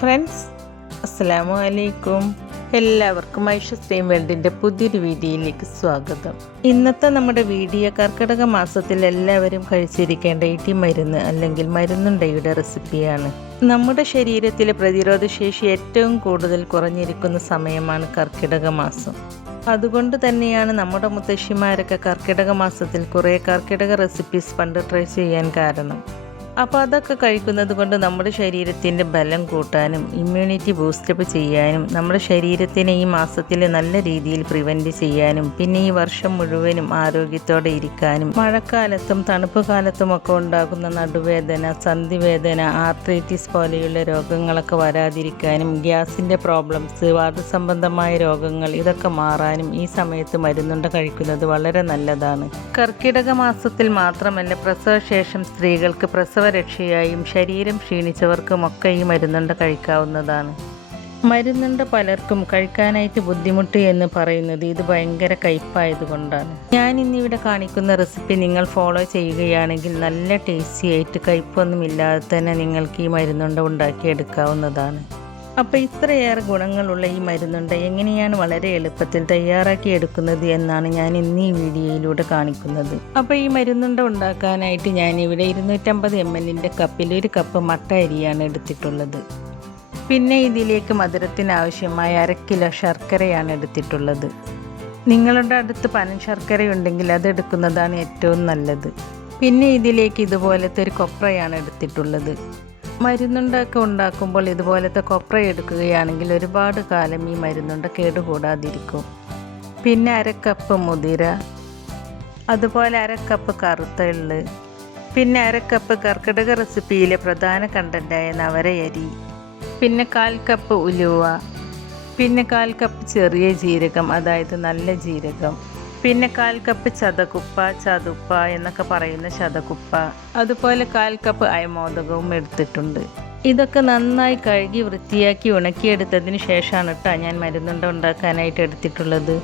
Friends, അസ്സലാമു അലൈക്കും. എല്ലാവർക്കും ഐഷ സ്റ്റീം വേൾഡിൻ്റെ പുതിയൊരു വീഡിയോയിലേക്ക് സ്വാഗതം. ഇന്നത്തെ നമ്മുടെ വീഡിയോ കർക്കിടക മാസത്തിൽ എല്ലാവരും കഴിച്ചിരിക്കേണ്ട ഇടി മരുന്ന് അല്ലെങ്കിൽ മരുന്നുണ്ടയുടെ റെസിപ്പിയാണ്. നമ്മുടെ ശരീരത്തിലെ പ്രതിരോധശേഷി ഏറ്റവും കൂടുതൽ കുറഞ്ഞിരിക്കുന്ന സമയമാണ് കർക്കിടക മാസം. അതുകൊണ്ട് തന്നെയാണ് നമ്മുടെ മുത്തശ്ശിമാരൊക്കെ കർക്കിടക മാസത്തിൽ കുറേ കർക്കിടക റെസിപ്പീസ് പണ്ട് ട്രൈ ചെയ്യാൻ കാരണം. അപ്പോൾ അതൊക്കെ കഴിക്കുന്നത് കൊണ്ട് നമ്മുടെ ശരീരത്തിൻ്റെ ബലം കൂട്ടാനും ഇമ്മ്യൂണിറ്റി ബൂസ്റ്റപ്പ് ചെയ്യാനും നമ്മുടെ ശരീരത്തിനെ ഈ മാസത്തിൽ നല്ല രീതിയിൽ പ്രിവെൻറ്റ് ചെയ്യാനും പിന്നെ ഈ വർഷം മുഴുവനും ആരോഗ്യത്തോടെ ഇരിക്കാനും മഴക്കാലത്തും തണുപ്പ് കാലത്തുമൊക്കെ ഉണ്ടാകുന്ന നടുവേദന, സന്ധിവേദന, ആർത്രൈറ്റിസ് പോലെയുള്ള രോഗങ്ങളൊക്കെ വരാതിരിക്കാനും ഗ്യാസിൻ്റെ പ്രോബ്ലംസ്, വാതസംബന്ധമായ രോഗങ്ങൾ ഇതൊക്കെ മാറാനും ഈ സമയത്ത് മരുന്നുണ്ട കഴിക്കുന്നത് വളരെ നല്ലതാണ്. കർക്കിടക മാസത്തിൽ മാത്രമല്ല, പ്രസവശേഷം സ്ത്രീകൾക്ക് പ്രസവരക്ഷയായും ശരീരം ക്ഷീണിച്ചവർക്കുമൊക്കെ ഈ മരുന്നുണ്ട കഴിക്കാവുന്നതാണ്. മരുന്നുണ്ട പലർക്കും കഴിക്കാനായിട്ട് ബുദ്ധിമുട്ട് എന്ന് പറയുന്നത് ഇത് ഭയങ്കര കയ്പായതുകൊണ്ടാണ്. ഞാൻ ഇന്നിവിടെ കാണിക്കുന്ന റെസിപ്പി നിങ്ങൾ ഫോളോ ചെയ്യുകയാണെങ്കിൽ നല്ല ടേസ്റ്റി ആയിട്ട് കയ്പൊന്നുമില്ലാതെ തന്നെ നിങ്ങൾക്ക് ഈ മരുന്നുണ്ട ഉണ്ടാക്കിയെടുക്കാവുന്നതാണ്. അപ്പോൾ ഇത്രയേറെ ഗുണങ്ങളുള്ള ഈ മരുന്നുണ്ട എങ്ങനെയാണ് വളരെ എളുപ്പത്തിൽ തയ്യാറാക്കി എടുക്കുന്നത് എന്നാണ് ഞാൻ ഇന്ന് ഈ വീഡിയോയിലൂടെ കാണിക്കുന്നത്. അപ്പോൾ ഈ മരുന്നുണ്ട ഉണ്ടാക്കാനായിട്ട് ഞാനിവിടെ 250 ml കപ്പിൽ 1 കപ്പ് മട്ട അരിയാണ് എടുത്തിട്ടുള്ളത്. പിന്നെ ഇതിലേക്ക് മധുരത്തിന് ആവശ്യമായ 1/2 കിലോ ശർക്കരയാണ് എടുത്തിട്ടുള്ളത്. നിങ്ങളുടെ അടുത്ത് പനം ശർക്കരയുണ്ടെങ്കിൽ അതെടുക്കുന്നതാണ് ഏറ്റവും നല്ലത്. പിന്നെ ഇതിലേക്ക് ഇതുപോലത്തെ ഒരു കൊപ്രയാണ് എടുത്തിട്ടുള്ളത്. മരുന്നുണ്ടൊക്കെ ഉണ്ടാക്കുമ്പോൾ ഇതുപോലത്തെ കൊപ്ര എടുക്കുകയാണെങ്കിൽ ഒരുപാട് കാലം ഈ മരുന്നുണ്ട കേടുകൂടാതിരിക്കും. പിന്നെ 1/2 കപ്പ് മുതിര, അതുപോലെ 1/2 കപ്പ് കറുത്ത എള്ള്, പിന്നെ 1/2 കപ്പ് കർക്കിടക റെസിപ്പിയിലെ പ്രധാന കണ്ടൻ്റായ നവരയരി, പിന്നെ 1/4 കപ്പ് ഉലുവ, പിന്നെ 1/4 കപ്പ് ചെറിയ ജീരകം, അതായത് നല്ല ജീരകം, പിന്നെ 1/4 കപ്പ് ചതുപ്പ എന്നൊക്കെ പറയുന്ന ശതകുപ്പ, അതുപോലെ 1/4 കപ്പ് അയമോദകവും എടുത്തിട്ടുണ്ട്. ഇതൊക്കെ നന്നായി കഴുകി വൃത്തിയാക്കി ഉണക്കിയെടുത്തതിന് ശേഷമാണ് ഞാൻ മരുന്നുണ്ട ഉണ്ടാക്കാനായിട്ട് എടുത്തിട്ടുള്ളത്.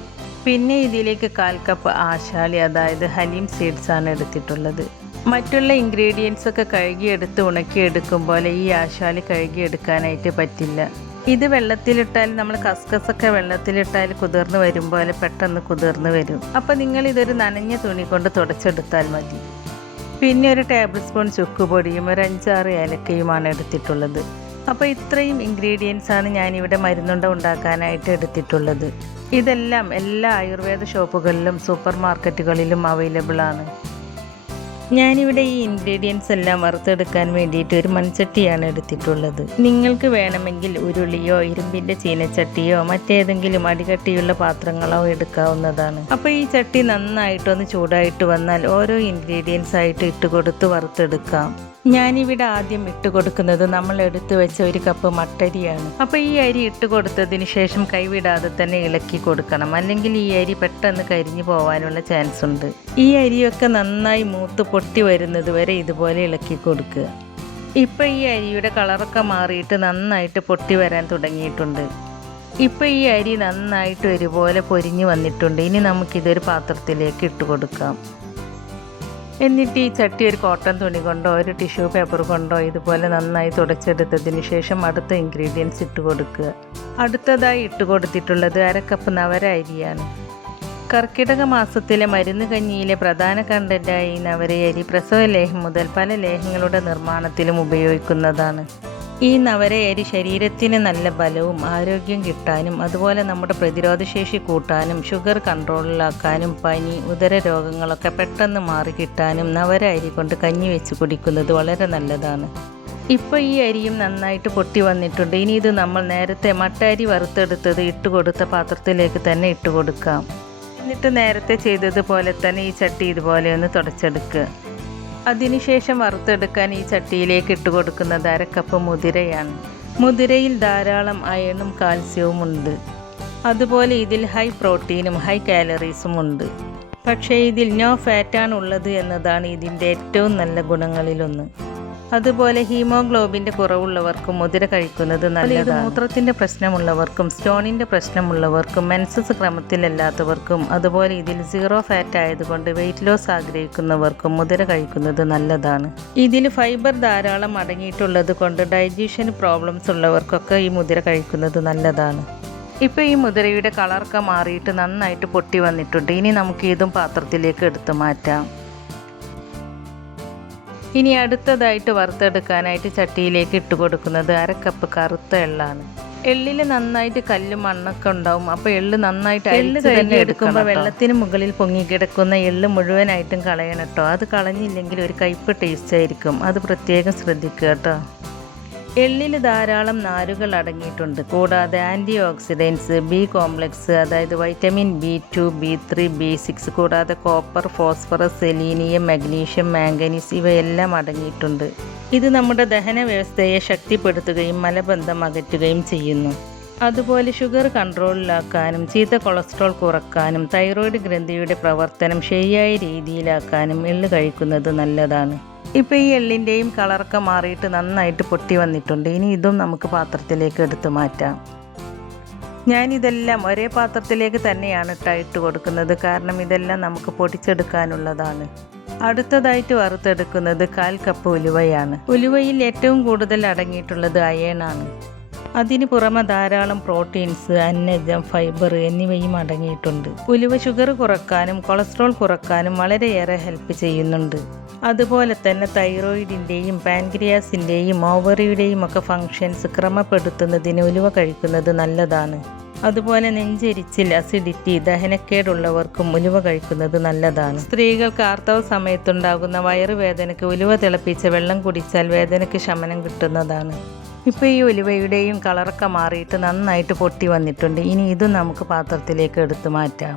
പിന്നെ ഇതിലേക്ക് 1/4 കപ്പ് ആശാളി, അതായത് ഹലീം സീഡ്സ് ആണ് എടുത്തിട്ടുള്ളത്. മറ്റുള്ള ഇൻഗ്രീഡിയൻസ് ഒക്കെ കഴുകിയെടുത്ത് ഉണക്കിയെടുക്കുമ്പോൾ ഈ ആശാളി കഴുകിയെടുക്കാനായിട്ട് പറ്റില്ല. ഇത് വെള്ളത്തിലിട്ടാൽ, നമ്മൾ കസ്കസൊക്കെ വെള്ളത്തിലിട്ടാൽ കുതിർന്ന് വരുമ്പോൾ പെട്ടെന്ന് കുതിർന്ന് വരും. അപ്പോൾ നിങ്ങൾ ഇതൊരു നനഞ്ഞ തുണി കൊണ്ട് തുടച്ചെടുത്താൽ മതി. പിന്നെ 1 ടേബിൾ സ്പൂൺ ചുക്കുപൊടിയും 1 5-6 ഏലക്കയുമാണ് എടുത്തിട്ടുള്ളത്. അപ്പോൾ ഇത്രയും ഇൻഗ്രീഡിയൻസാണ് ഞാനിവിടെ മരുന്നുണ്ട ഉണ്ടാക്കാനായിട്ട് എടുത്തിട്ടുള്ളത്. ഇതെല്ലാം എല്ലാ ആയുർവേദ ഷോപ്പുകളിലും സൂപ്പർ മാർക്കറ്റുകളിലും അവൈലബിൾ ആണ്. ഞാനിവിടെ ഈ ഇൻഗ്രീഡിയൻസ് എല്ലാം വറുത്തെടുക്കാൻ വേണ്ടിയിട്ട് ഒരു മൺചട്ടിയാണ് എടുത്തിട്ടുള്ളത്. നിങ്ങൾക്ക് വേണമെങ്കിൽ ഉരുളിയോ ഇരുമ്പിൻ്റെ ചീനച്ചട്ടിയോ മറ്റേതെങ്കിലും അടികട്ടിയുള്ള പാത്രങ്ങളോ എടുക്കാവുന്നതാണ്. അപ്പോൾ ഈ ചട്ടി നന്നായിട്ടൊന്ന് ചൂടായിട്ട് വന്നാൽ ഓരോ ഇൻഗ്രീഡിയൻസ് ആയിട്ട് ഇട്ട് കൊടുത്ത് വറുത്തെടുക്കാം. ഞാനിവിടെ ആദ്യം ഇട്ട് കൊടുക്കുന്നത് നമ്മൾ എടുത്തു വെച്ച 1 കപ്പ് മട്ടരിയാണ്. അപ്പോൾ ഈ അരി ഇട്ട് കൊടുത്തതിന് ശേഷം കൈവിടാതെ തന്നെ ഇളക്കി കൊടുക്കണം, അല്ലെങ്കിൽ ഈ അരി പെട്ടെന്ന് കരിഞ്ഞു പോകാനുള്ള ചാൻസ് ഉണ്ട്. ഈ അരിയൊക്കെ നന്നായി മൂത്ത് പൊട്ടി വരുന്നത് വരെ ഇതുപോലെ ഇളക്കി കൊടുക്കുക. ഇപ്പോൾ ഈ അരിയുടെ കളറൊക്കെ മാറിയിട്ട് നന്നായിട്ട് പൊട്ടി വരാൻ തുടങ്ങിയിട്ടുണ്ട്. ഇപ്പോൾ ഈ അരി നന്നായിട്ട് ഒരുപോലെ പൊരിഞ്ഞു വന്നിട്ടുണ്ട്. ഇനി നമുക്കിതൊരു പാത്രത്തിലേക്ക് ഇട്ട് കൊടുക്കാം. എന്നിട്ട് ഈ ചട്ടി ഒരു കോട്ടൺ തുണി കൊണ്ടോ ഒരു ടിഷ്യൂ പേപ്പർ കൊണ്ടോ ഇതുപോലെ നന്നായി തുടച്ചെടുത്തതിന് ശേഷം അടുത്ത ഇൻഗ്രീഡിയൻസ് ഇട്ട് കൊടുക്കുക. അടുത്തതായി ഇട്ട് കൊടുത്തിട്ടുള്ളത് 1/2 കപ്പ് നവര അരിയാണ്. കർക്കിടക മാസത്തിലെ മരുന്ന് കഞ്ഞിയിലെ പ്രധാന കണ്ടൻ്റായ ഈ നവരയരി പ്രസവലേഹം മുതൽ പല ലേഹങ്ങളുടെ നിർമ്മാണത്തിലും ഉപയോഗിക്കുന്നതാണ്. ഈ നവരയരി ശരീരത്തിന് നല്ല ബലവും ആരോഗ്യം കിട്ടാനും അതുപോലെ നമ്മുടെ പ്രതിരോധശേഷി കൂട്ടാനും ഷുഗർ കൺട്രോളിലാക്കാനും പനി, ഉദര രോഗങ്ങളൊക്കെ പെട്ടെന്ന് മാറി കിട്ടാനും നവര അരി കൊണ്ട് കഞ്ഞി വെച്ച് കുടിക്കുന്നത് വളരെ നല്ലതാണ്. ഇപ്പോൾ ഈ അരിയും നന്നായിട്ട് പൊട്ടി വന്നിട്ടുണ്ട്. ഇനി ഇത് നമ്മൾ നേരത്തെ മട്ട അരി വറുത്തെടുത്തത് ഇട്ട് കൊടുത്ത പാത്രത്തിലേക്ക് തന്നെ ഇട്ട് കൊടുക്കാം. എന്നിട്ട് നേരത്തെ ചെയ്തതുപോലെ തന്നെ ഈ ചട്ടി ഇതുപോലെ ഒന്ന് തുടച്ചെടുക്കുക. അതിനുശേഷം വറുത്തെടുക്കാൻ ഈ ചട്ടിയിലേക്ക് ഇട്ട് കൊടുക്കുന്നത് 1/2 കപ്പ് മുതിരയാണ്. മുതിരയിൽ ധാരാളം അയണും കാൽസ്യവും ഉണ്ട്. അതുപോലെ ഇതിൽ ഹൈ പ്രോട്ടീനും ഹൈ കാലറീസും ഉണ്ട്. പക്ഷേ ഇതിൽ നോ ഫാറ്റാണ് ഉള്ളത് എന്നതാണ് ഇതിൻ്റെ ഏറ്റവും നല്ല ഗുണങ്ങളിലൊന്ന്. അതുപോലെ ഹീമോഗ്ലോബിൻ്റെ കുറവുള്ളവർക്കും മുതിര കഴിക്കുന്നത് നല്ലതാണ്. മൂത്രത്തിൻ്റെ പ്രശ്നമുള്ളവർക്കും സ്റ്റോണിൻ്റെ പ്രശ്നമുള്ളവർക്കും മെൻസസ് ക്രമത്തിലല്ലാത്തവർക്കും അതുപോലെ ഇതിൽ 0 ഫാറ്റ് ആയതുകൊണ്ട് വെയിറ്റ് ലോസ് ആഗ്രഹിക്കുന്നവർക്കും മുതിര കഴിക്കുന്നത് നല്ലതാണ്. ഇതിൽ ഫൈബർ ധാരാളം അടങ്ങിയിട്ടുള്ളത് കൊണ്ട് ഡൈജഷൻ പ്രോബ്ലംസ് ഉള്ളവർക്കൊക്കെ ഈ മുതിര കഴിക്കുന്നത് നല്ലതാണ്. ഇപ്പോൾ ഈ മുതിരയുടെ കളറൊക്കെ മാറിയിട്ട് നന്നായിട്ട് പൊട്ടി വന്നിട്ടുണ്ട്. ഇനി നമുക്ക് ഇതും പാത്രത്തിലേക്ക് എടുത്തു മാറ്റാം. ഇനി അടുത്തതായിട്ട് വറുത്തെടുക്കാനായിട്ട് ചട്ടിയിലേക്ക് ഇട്ട് കൊടുക്കുന്നത് 1/2 കപ്പ് കറുത്ത എള്ളാണ്. എള്ളിൽ നന്നായിട്ട് കല്ലും മണ്ണൊക്കെ ഉണ്ടാവും. അപ്പോൾ എള്ള് നന്നായിട്ട് തന്നെ എടുക്കുമ്പോൾ വെള്ളത്തിന് മുകളിൽ പൊങ്ങിക്കിടക്കുന്ന എള്ള് മുഴുവനായിട്ടും കളയണം കേട്ടോ. അത് കളഞ്ഞില്ലെങ്കിൽ ഒരു കയ്പ്പ് ടേസ്റ്റ് ആയിരിക്കും. അത് പ്രത്യേകം ശ്രദ്ധിക്കുക കേട്ടോ. എള്ളിൽ ധാരാളം നാരുകൾ അടങ്ങിയിട്ടുണ്ട്. കൂടാതെ ആൻറ്റി ഓക്സിഡൻസ്, ബി കോംപ്ലക്സ്, അതായത് വൈറ്റമിൻ B2, B3, B6, കൂടാതെ copper, phosphorus, selenium, magnesium, manganese ഇവയെല്ലാം അടങ്ങിയിട്ടുണ്ട്. ഇത് നമ്മുടെ ദഹന വ്യവസ്ഥയെ ശക്തിപ്പെടുത്തുകയും മലബന്ധം അകറ്റുകയും ചെയ്യുന്നു. അതുപോലെ ഷുഗർ കൺട്രോളിലാക്കാനും ചീത്ത കൊളസ്ട്രോൾ കുറക്കാനും തൈറോയ്ഡ് ഗ്രന്ഥിയുടെ പ്രവർത്തനം ശരിയായ രീതിയിലാക്കാനും എള്ള് കഴിക്കുന്നത് നല്ലതാണ്. ഇപ്പോൾ ഈ എള്ളിൻ്റെയും കളറൊക്കെ മാറിയിട്ട് നന്നായിട്ട് പൊട്ടി വന്നിട്ടുണ്ട്. ഇനി ഇതും നമുക്ക് പാത്രത്തിലേക്ക് എടുത്തു മാറ്റാം. ഞാനിതെല്ലാം ഒരേ പാത്രത്തിലേക്ക് തന്നെയാണ് ഇട്ട് കൊടുക്കുന്നത്. കാരണം ഇതെല്ലാം നമുക്ക് പൊടിച്ചെടുക്കാനുള്ളതാണ്. അടുത്തതായിട്ട് വറുത്തെടുക്കുന്നത് 1/4 കപ്പ് ഉലുവയാണ്. ഉലുവയിൽ ഏറ്റവും കൂടുതൽ അടങ്ങിയിട്ടുള്ളത് അയേണാണ്. അതിന് പുറമെ ധാരാളം പ്രോട്ടീൻസ്, അന്നജം, ഫൈബർ എന്നിവയും അടങ്ങിയിട്ടുണ്ട്. ഉലുവ ഷുഗർ കുറക്കാനും കൊളസ്ട്രോൾ കുറക്കാനും വളരെയേറെ ഹെൽപ്പ് ചെയ്യുന്നുണ്ട്. അതുപോലെ തന്നെ തൈറോയിഡിൻ്റെയും പാൻക്രിയാസിൻ്റെയും ഓവറിയുടെയും ഒക്കെ ഫങ്ഷൻസ് ക്രമപ്പെടുത്തുന്നതിന് ഉലുവ കഴിക്കുന്നത് നല്ലതാണ്. അതുപോലെ നെഞ്ചെരിച്ചിൽ, അസിഡിറ്റി, ദഹനക്കേടുള്ളവർക്കും ഉലുവ കഴിക്കുന്നത് നല്ലതാണ്. സ്ത്രീകൾക്ക് ആർത്തവ സമയത്തുണ്ടാകുന്ന വയറുവേദനയ്ക്ക് ഉലുവ തിളപ്പിച്ച വെള്ളം കുടിച്ചാൽ വേദനയ്ക്ക് ശമനം കിട്ടുന്നതാണ്. ഇപ്പോൾ ഈ ഉലുവയുടെയും കളറൊക്കെ മാറിയിട്ട് നന്നായിട്ട് പൊട്ടി വന്നിട്ടുണ്ട്. ഇനി ഇതും നമുക്ക് പാത്രത്തിലേക്ക് എടുത്തു മാറ്റാം.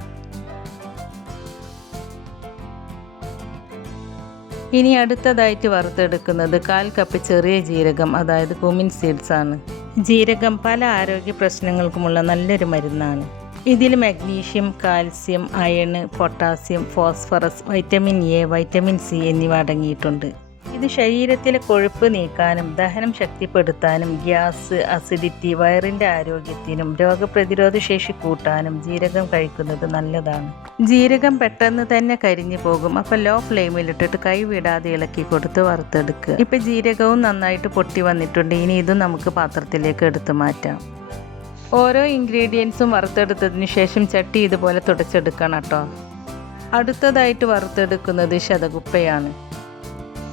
ഇനി അടുത്തതായിട്ട് വറുത്തെടുക്കുന്നത് 1/4 കപ്പ് ചെറിയ ജീരകം, അതായത് കുമിൻ സീഡ്സ് ആണ്. ജീരകം പല ആരോഗ്യ പ്രശ്നങ്ങൾക്കുമുള്ള നല്ലൊരു മരുന്നാണ്. ഇതിൽ magnesium, calcium, iron, potassium, phosphorus, vitamin A, vitamin C എന്നിവ അടങ്ങിയിട്ടുണ്ട്. ഇത് ശരീരത്തിലെ കൊഴുപ്പ് നീക്കാനും ദഹനം ശക്തിപ്പെടുത്താനും ഗ്യാസ്, അസിഡിറ്റി, വയറിൻ്റെ ആരോഗ്യത്തിനും രോഗപ്രതിരോധ ശേഷി കൂട്ടാനും ജീരകം കഴിക്കുന്നത് നല്ലതാണ്. ജീരകം പെട്ടെന്ന് തന്നെ കരിഞ്ഞു പോകും. അപ്പോൾ ലോ ഫ്ലെയിമിലിട്ടിട്ട് കൈ വിടാതെ ഇളക്കി കൊടുത്ത് വറുത്തെടുക്കുക. ഇപ്പോൾ ജീരകവും നന്നായിട്ട് പൊട്ടി വന്നിട്ടുണ്ട്. ഇനി ഇതും നമുക്ക് പാത്രത്തിലേക്ക് എടുത്തു മാറ്റാം. ഓരോ ഇൻഗ്രീഡിയൻസും വറുത്തെടുത്തതിന് ശേഷം ചട്ടി ഇതുപോലെ തുടച്ചെടുക്കണം കേട്ടോ. അടുത്തതായിട്ട് വറുത്തെടുക്കുന്നത് ശതകുപ്പയാണ്.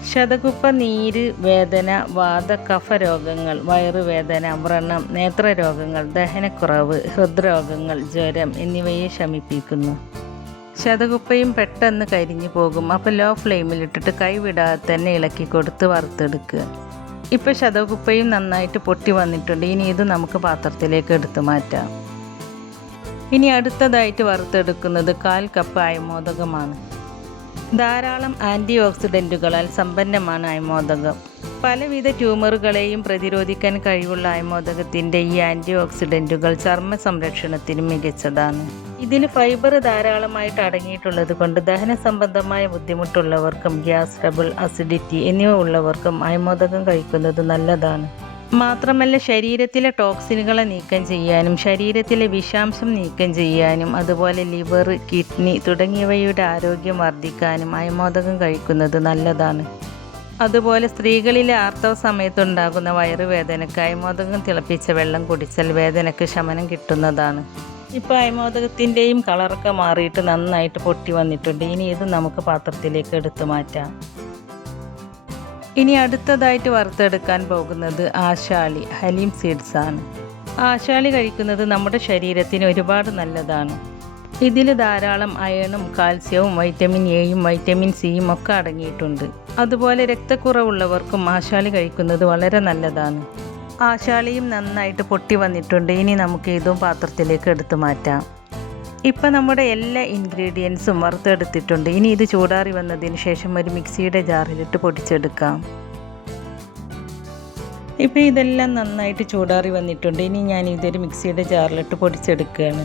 ശതകുപ്പ നീര്, വേദന, വാത, കഫ രോഗങ്ങൾ, വയറുവേദന, വ്രണം, നേത്രരോഗങ്ങൾ, ദഹനക്കുറവ്, ഹൃദ്രോഗങ്ങൾ, ജ്വരം എന്നിവയെ ശമിപ്പിക്കുന്നു. ശതകുപ്പയും പെട്ടെന്ന് കരിഞ്ഞു പോകും. അപ്പോൾ ലോ ഫ്ലെയിമിലിട്ടിട്ട് കൈ വിടാതെ തന്നെ ഇളക്കി കൊടുത്ത് വറുത്തെടുക്കുക. ഇപ്പോൾ ശതകുപ്പയും നന്നായിട്ട് പൊട്ടി വന്നിട്ടുണ്ട്. ഇനി ഇത് നമുക്ക് പാത്രത്തിലേക്ക് എടുത്തു മാറ്റാം. ഇനി അടുത്തതായിട്ട് വറുത്തെടുക്കുന്നത് 1/4 കപ്പ് അയമോദകമാണ്. ധാരാളം ആൻറ്റി ഓക്സിഡൻറ്റുകളാൽ സമ്പന്നമാണ് അയമോദകം. പലവിധ ട്യൂമറുകളെയും പ്രതിരോധിക്കാൻ കഴിവുള്ള അയമോദകത്തിൻ്റെ ഈ ആൻറ്റി ഓക്സിഡൻറ്റുകൾ ചർമ്മ സംരക്ഷണത്തിനും മികച്ചതാണ്. ഇതിൽ ഫൈബർ ധാരാളമായിട്ട് അടങ്ങിയിട്ടുള്ളത് കൊണ്ട് ദഹന സംബന്ധമായ ബുദ്ധിമുട്ടുള്ളവർക്കും ഗ്യാസ് ട്രബിൾ, അസിഡിറ്റി എന്നിവ ഉള്ളവർക്കും അയമോദകം കഴിക്കുന്നത് നല്ലതാണ്. മാത്രമല്ല ശരീരത്തിലെ ടോക്സിനുകളെ നീക്കം ചെയ്യാനും ശരീരത്തിലെ വിഷാംശം നീക്കം ചെയ്യാനും അതുപോലെ ലിവർ, കിഡ്നി തുടങ്ങിയവയുടെ ആരോഗ്യം വർദ്ധിക്കാനും അയമോദകം കഴിക്കുന്നത് നല്ലതാണ്. അതുപോലെ സ്ത്രീകളിലെ ആർത്തവ സമയത്തുണ്ടാകുന്ന വയറുവേദനയ്ക്ക് അയമോദകം തിളപ്പിച്ച വെള്ളം കുടിച്ചാൽ വേദനയ്ക്ക് ശമനം കിട്ടുന്നതാണ്. ഇപ്പോൾ അയമോദകത്തിൻ്റെയും കളറൊക്കെ മാറിയിട്ട് നന്നായിട്ട് പൊട്ടി വന്നിട്ടുണ്ട്. ഇനി ഇത് നമുക്ക് പാത്രത്തിലേക്ക് എടുത്തു മാറ്റാം. ഇനി അടുത്തതായിട്ട് വറുത്തെടുക്കാൻ പോകുന്നത് ആശാളി, ഹലീം സീഡ്സ് ആണ്. ആശാളി കഴിക്കുന്നത് നമ്മുടെ ശരീരത്തിന് ഒരുപാട് നല്ലതാണ്. ഇതിൽ ധാരാളം അയണും കാൽസ്യവും വൈറ്റമിൻ എയും വൈറ്റമിൻ സിയും ഒക്കെ അടങ്ങിയിട്ടുണ്ട്. അതുപോലെ രക്തക്കുറവുള്ളവർക്കും ആശാളി കഴിക്കുന്നത് വളരെ നല്ലതാണ്. ആശാളിയും നന്നായിട്ട് പൊട്ടി വന്നിട്ടുണ്ട്. ഇനി നമുക്ക് ഇതും പാത്രത്തിലേക്ക് എടുത്തു മാറ്റാം. ഇപ്പം നമ്മുടെ എല്ലാ ഇൻഗ്രീഡിയൻസും വറുത്തെടുത്തിട്ടുണ്ട്. ഇനി ഇത് ചൂടാറി വന്നതിന് ശേഷം ഒരു മിക്സിയുടെ ജാറിലിട്ട് പൊടിച്ചെടുക്കാം. ഇപ്പോൾ ഇതെല്ലാം നന്നായിട്ട് ചൂടാറി വന്നിട്ടുണ്ട്. ഇനി ഞാൻ ഇതൊരു മിക്സിയുടെ ജാറിലിട്ട് പൊടിച്ചെടുക്കുകയാണ്.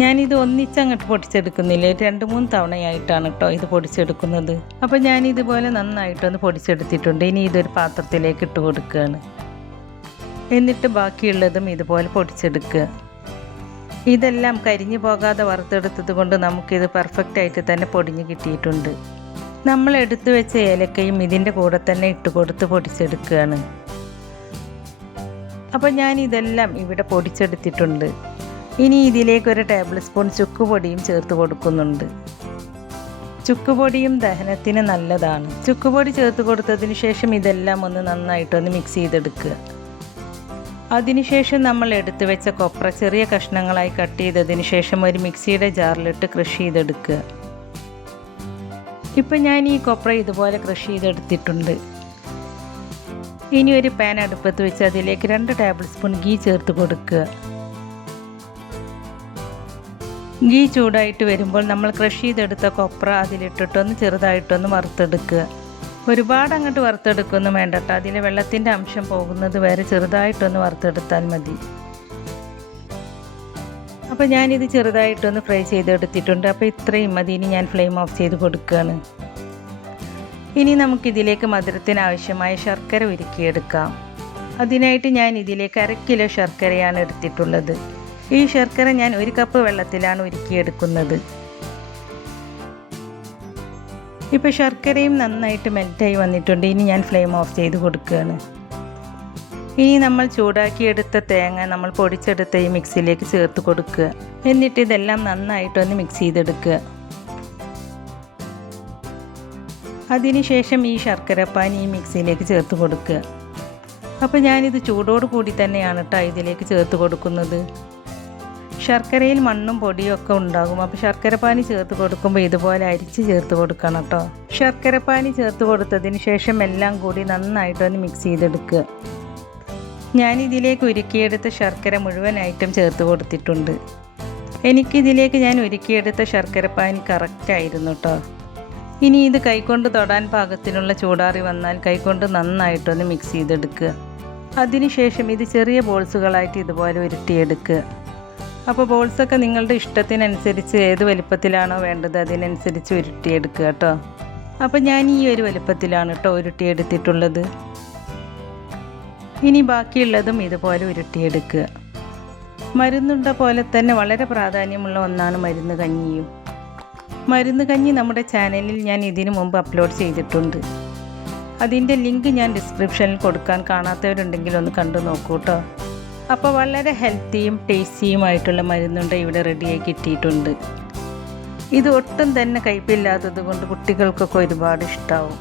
ഞാനിത് ഒന്നിച്ചങ്ങോട്ട് പൊടിച്ചെടുക്കുന്നില്ല, 2-3 തവണയായിട്ടാണ് കേട്ടോ ഇത് പൊടിച്ചെടുക്കുന്നത്. അപ്പോൾ ഞാനിതുപോലെ നന്നായിട്ടൊന്ന് പൊടിച്ചെടുത്തിട്ടുണ്ട്. ഇനി ഇതൊരു പാത്രത്തിലേക്ക് ഇട്ട് കൊടുക്കുകയാണ്. എന്നിട്ട് ബാക്കിയുള്ളതും ഇതുപോലെ പൊടിച്ചെടുക്കുക. ഇതെല്ലാം കരിഞ്ഞു പോകാതെ വറുത്തെടുത്തത് കൊണ്ട് നമുക്കിത് പെർഫെക്റ്റായിട്ട് തന്നെ പൊടിഞ്ഞ് കിട്ടിയിട്ടുണ്ട്. നമ്മൾ എടുത്തു വെച്ച ഏലക്കയും ഇതിൻ്റെ കൂടെ തന്നെ ഇട്ട് കൊടുത്ത് പൊടിച്ചെടുക്കുകയാണ്. അപ്പോൾ ഞാനിതെല്ലാം ഇവിടെ പൊടിച്ചെടുത്തിട്ടുണ്ട്. ഇനി ഇതിലേക്ക് 1 ടേബിൾ സ്പൂൺ ചുക്കുപൊടിയും ചേർത്ത് കൊടുക്കുന്നുണ്ട്. ചുക്കുപൊടിയും ദഹനത്തിന് നല്ലതാണ്. ചുക്കുപൊടി ചേർത്ത് കൊടുത്തതിന് ശേഷം ഇതെല്ലാം ഒന്ന് നന്നായിട്ടൊന്ന് മിക്സ് ചെയ്തെടുക്കുക. അതിനുശേഷം നമ്മൾ എടുത്തു വെച്ച കൊപ്ര ചെറിയ കഷ്ണങ്ങളായി കട്ട് ചെയ്തതിന് ശേഷം ഒരു മിക്സിയുടെ ജാറിലിട്ട് ക്രഷ് ചെയ്തെടുക്കുക. ഇപ്പം ഞാൻ ഈ കൊപ്ര ഇതുപോലെ ക്രഷ് ചെയ്തെടുത്തിട്ടുണ്ട്. ഇനി ഒരു പാൻ അടുപ്പത്ത് വെച്ച് അതിലേക്ക് 2 ടേബിൾ സ്പൂൺ ഗീ ചേർത്ത് കൊടുക്കുക. ഗീ ചൂടായിട്ട് വരുമ്പോൾ നമ്മൾ ക്രഷ് ചെയ്തെടുത്ത കൊപ്ര അതിലിട്ടിട്ടൊന്ന് ചെറുതായിട്ടൊന്ന് വറുത്തെടുക്കുക. ഒരുപാട് അങ്ങോട്ട് വറുത്തെടുക്കൊന്നും വേണ്ട കേട്ടോ. അതിലെ വെള്ളത്തിൻ്റെ അംശം പോകുന്നത് വരെ ചെറുതായിട്ടൊന്ന് വറുത്തെടുത്താൽ മതി. അപ്പോൾ ഞാനിത് ചെറുതായിട്ടൊന്ന് ഫ്രൈ ചെയ്തെടുത്തിട്ടുണ്ട്. അപ്പോൾ ഇത്രയും മതി. ഇനി ഞാൻ ഫ്ലെയിം ഓഫ് ചെയ്ത് കൊടുക്കുകയാണ്. ഇനി നമുക്കിതിലേക്ക് മധുരത്തിന് ആവശ്യമായ ശർക്കര ഉരുക്കിയെടുക്കാം. അതിനായിട്ട് ഞാൻ ഇതിലേക്ക് 1/2 കിലോ ശർക്കരയാണ് എടുത്തിട്ടുള്ളത്. ഈ ശർക്കര ഞാൻ 1 കപ്പ് വെള്ളത്തിലാണ് ഉരുക്കിയെടുക്കുന്നത്. ഇപ്പോൾ ശർക്കരയും നന്നായിട്ട് മെൽറ്റായി വന്നിട്ടുണ്ട്. ഇനി ഞാൻ ഫ്ലെയിം ഓഫ് ചെയ്ത് കൊടുക്കുകയാണ്. ഇനി നമ്മൾ ചൂടാക്കിയെടുത്ത തേങ്ങ നമ്മൾ പൊടിച്ചെടുത്ത ഈ മിക്സിയിലേക്ക് ചേർത്ത് കൊടുക്കുക. എന്നിട്ട് ഇതെല്ലാം നന്നായിട്ടൊന്ന് മിക്സ് ചെയ്തെടുക്കുക. അതിനുശേഷം ഈ ശർക്കരപ്പാനി ഈ മിക്സിയിലേക്ക് ചേർത്ത് കൊടുക്കുക. അപ്പോൾ ഞാനിത് ചൂടോട് കൂടി തന്നെയാണ് കേട്ടോ ഇതിലേക്ക് ചേർത്ത് കൊടുക്കുന്നത്. ശർക്കരയിൽ മണ്ണും പൊടിയും ഒക്കെ ഉണ്ടാകും. അപ്പോൾ ശർക്കരപ്പാനി ചേർത്ത് കൊടുക്കുമ്പോൾ ഇതുപോലെ അരിച്ച് ചേർത്ത് കൊടുക്കണം കേട്ടോ. ശർക്കരപ്പാനി ചേർത്ത് കൊടുത്തതിന് ശേഷം എല്ലാം കൂടി നന്നായിട്ടൊന്ന് മിക്സ് ചെയ്തെടുക്കുക. ഞാനിതിലേക്ക് ഉരുക്കിയെടുത്ത ശർക്കര മുഴുവനായിട്ടും ചേർത്ത് കൊടുത്തിട്ടുണ്ട്. എനിക്കിതിലേക്ക് ഞാൻ ഉരുക്കിയെടുത്ത ശർക്കരപ്പാനി കറക്റ്റായിരുന്നു കേട്ടോ. ഇനി ഇത് കൈകൊണ്ട് തൊടാൻ പാകത്തിനുള്ള ചൂടാറി വന്നാൽ കൈകൊണ്ട് നന്നായിട്ടൊന്ന് മിക്സ് ചെയ്തെടുക്കുക. അതിനുശേഷം ഇത് ചെറിയ ബോൾസുകളായിട്ട് ഇതുപോലെ ഉരുട്ടിയെടുക്കുക. അപ്പോൾ ബോൾസൊക്കെ നിങ്ങളുടെ ഇഷ്ടത്തിനനുസരിച്ച് ഏത് വലിപ്പത്തിലാണോ വേണ്ടത് അതിനനുസരിച്ച് ഉരുട്ടിയെടുക്കുക കേട്ടോ. അപ്പോൾ ഞാൻ ഈ ഒരു വലിപ്പത്തിലാണ് കേട്ടോ ഉരുട്ടിയെടുത്തിട്ടുള്ളത്. ഇനി ബാക്കിയുള്ളതും ഇതുപോലെ ഉരുട്ടിയെടുക്കുക. മരുന്നുണ്ട പോലെ തന്നെ വളരെ പ്രാധാന്യമുള്ള ഒന്നാണ് മരുന്ന് കഞ്ഞിയും. മരുന്ന് കഞ്ഞി നമ്മുടെ ചാനലിൽ ഞാൻ ഇതിനു മുമ്പ് അപ്ലോഡ് ചെയ്തിട്ടുണ്ട്. അതിൻ്റെ ലിങ്ക് ഞാൻ ഡിസ്ക്രിപ്ഷനിൽ കൊടുക്കാൻ, കാണാത്തവരുണ്ടെങ്കിൽ ഒന്ന് കണ്ടു നോക്കൂ കേട്ടോ. അപ്പോൾ വളരെ ഹെൽത്തിയും ടേസ്റ്റിയുമായിട്ടുള്ള മരുന്നുണ്ട ഇവിടെ റെഡിയായി കിട്ടിയിട്ടുണ്ട്. ഇത് ഒട്ടും തന്നെ കയ്പില്ലാത്തത് കൊണ്ട് കുട്ടികൾക്കൊക്കെ ഒരുപാട് ഇഷ്ടമാവും.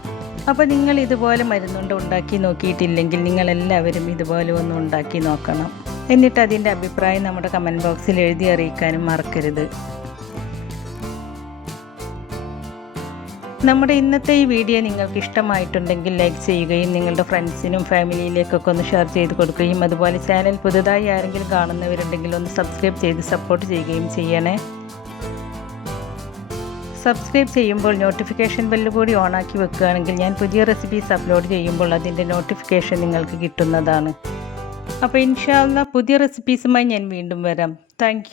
അപ്പോൾ നിങ്ങൾ ഇതുപോലെ മരുന്നുണ്ട ഉണ്ടാക്കി നോക്കിയിട്ടില്ലെങ്കിൽ നിങ്ങളെല്ലാവരും ഇതുപോലെ ഒന്ന് ഉണ്ടാക്കി നോക്കണം. എന്നിട്ട് അതിൻ്റെ അഭിപ്രായം നമ്മുടെ കമൻറ്റ് ബോക്സിൽ എഴുതി അറിയിക്കാനും മറക്കരുത്. നമ്മുടെ ഇന്നത്തെ ഈ വീഡിയോ നിങ്ങൾക്ക് ഇഷ്ടമായിട്ടുണ്ടെങ്കിൽ ലൈക്ക് ചെയ്യുകയും നിങ്ങളുടെ ഫ്രണ്ട്സിനും ഫാമിലിയിലേക്കൊക്കെ ഒന്ന് ഷെയർ ചെയ്ത് കൊടുക്കുകയും അതുപോലെ ചാനൽ പുതുതായി ആരെങ്കിലും കാണുന്നവരുണ്ടെങ്കിൽ ഒന്ന് സബ്സ്ക്രൈബ് ചെയ്ത് സപ്പോർട്ട് ചെയ്യുകയും ചെയ്യണേ. സബ്സ്ക്രൈബ് ചെയ്യുമ്പോൾ നോട്ടിഫിക്കേഷൻ ബെല്ല് കൂടി ഓണാക്കി വെക്കുകയാണെങ്കിൽ ഞാൻ പുതിയ റെസിപ്പീസ് അപ്ലോഡ് ചെയ്യുമ്പോൾ അതിൻ്റെ നോട്ടിഫിക്കേഷൻ നിങ്ങൾക്ക് കിട്ടുന്നതാണ്. അപ്പോൾ ഇൻഷാ അല്ലാഹ് പുതിയ റെസിപ്പീസുമായി ഞാൻ വീണ്ടും വരാം. താങ്ക്